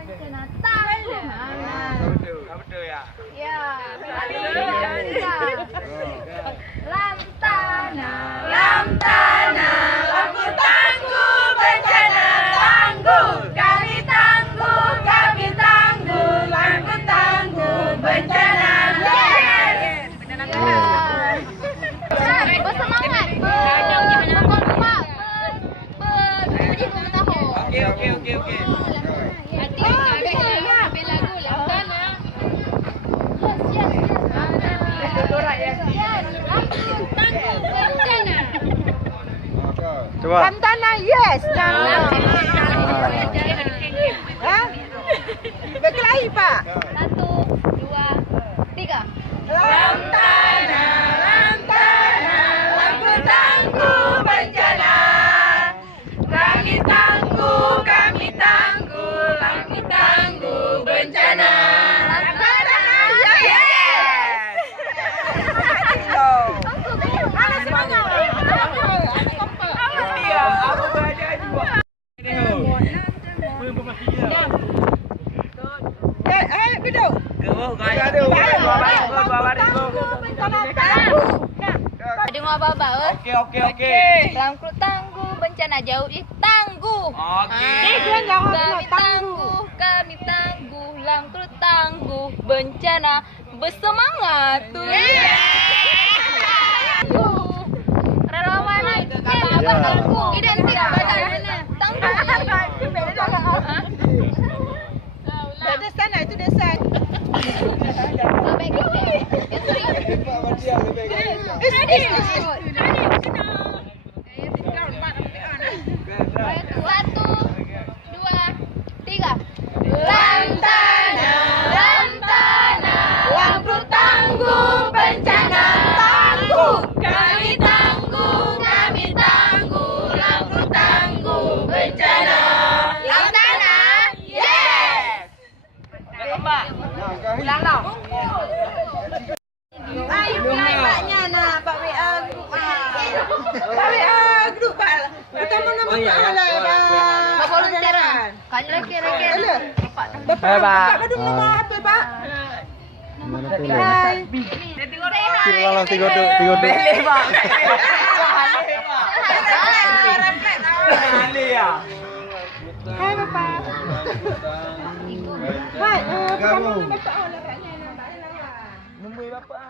Bencana tangguh. Betul ya. Ya. Lantana, lantana, lampu tangguh, bencana tangguh. Kami tangguh, lampu tangguh, bencana. Yes. Bersemangat, berpokok lumak, berpuji pengetahuan. Okey. Ambil lagu Lantana. Coba. Lantana, yes. Berkelahi, Pak. 1, 2, 3. Lantana, lampu tangguh bencana. Kami tangguh, lampu tangguh bencana. Lantana, yes. Mana semangat? Iya, aku baca juga. Duduk. Dengar apa-apa? Okey. Lampu tangguh, bencana jauh tangguh. Okey. Kami tangguh, lampu tangguh, bencana bersemangat. Relawan tangguh. Identik tangguh. Ada sana, itu desan. Satu, dua, tiga. Lantana, lampu tangguh, bencana tangguh. Kami tangguh, lampu tangguh, bencana. Lantana, yes. Ulang dah. Paknya nak, Pak WA group. Pak WA group, Pak. Pertama nama Pak volunteer. Kali lagi. Bapak baru nama apa, Pak? Hai. Kira lah tiga duduk. Boleh, Pak. Boleh ya. Hai, Bapak. Hai, pertama nama Bapak. Nombor bapak.